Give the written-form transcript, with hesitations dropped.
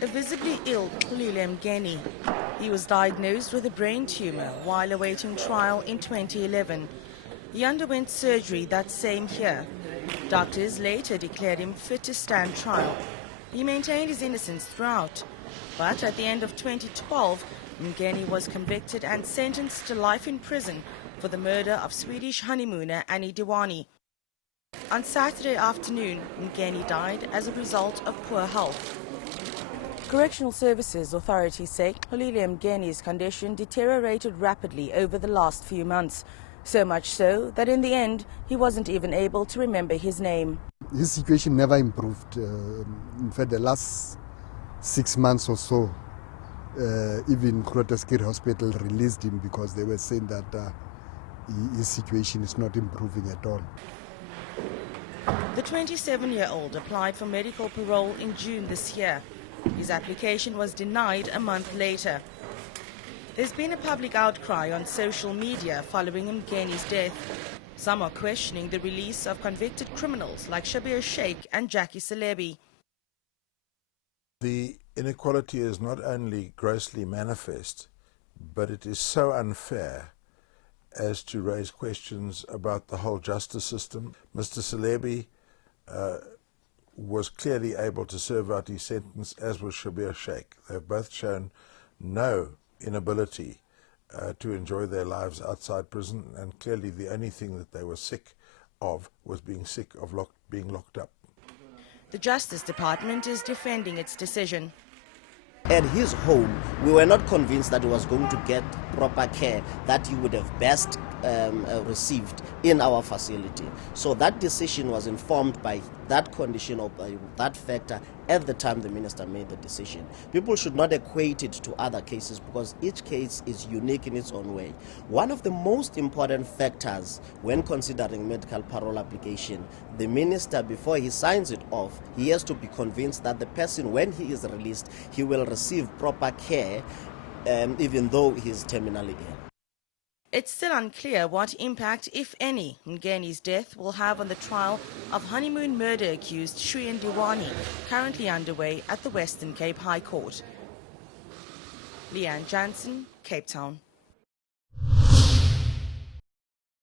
A visibly ill Xolile Mngeni. He was diagnosed with a brain tumor while awaiting trial in 2011. He underwent surgery that same year. Doctors later declared him fit to stand trial. He maintained his innocence throughout. But at the end of 2012, Mngeni was convicted and sentenced to life in prison for the murder of Swedish honeymooner Anni Dewani. On Saturday afternoon, Mngeni died as a result of poor health. Correctional Services authorities say Xolile Mngeni's condition deteriorated rapidly over the last few months, so much so that in the end he wasn't even able to remember his name. His situation never improved. In fact, the last 6 months or so, even Groote Hospital released him because they were saying that his situation is not improving at all. The 27-year-old applied for medical parole in June this year. His application was denied a month later. There's been a public outcry on social media following Mngeni's death. Some are questioning the release of convicted criminals like Shabir Sheikh and Jackie Celebi. The inequality is not only grossly manifest, but it is so unfair as to raise questions about the whole justice system. Mr. Celebi was clearly able to serve out his sentence, as was Shabir Sheikh. They've both shown no inability to enjoy their lives outside prison, and clearly the only thing that they were sick of was being sick of being locked up. The Justice Department is defending its decision. At his home, we were not convinced that he was going to get proper care that he would have best received in our facility. So that decision was informed by that condition or by that factor at the time the minister made the decision. People should not equate it to other cases because each case is unique in its own way. One of the most important factors when considering medical parole application, the minister, before he signs it off, he has to be convinced that the person, when he is released, he will receive proper care even though he is terminally ill. It's still unclear what impact, if any, Mngeni's death will have on the trial of honeymoon murder accused Anni Dewani, currently underway at the Western Cape High Court. Leanne Jansen, Cape Town.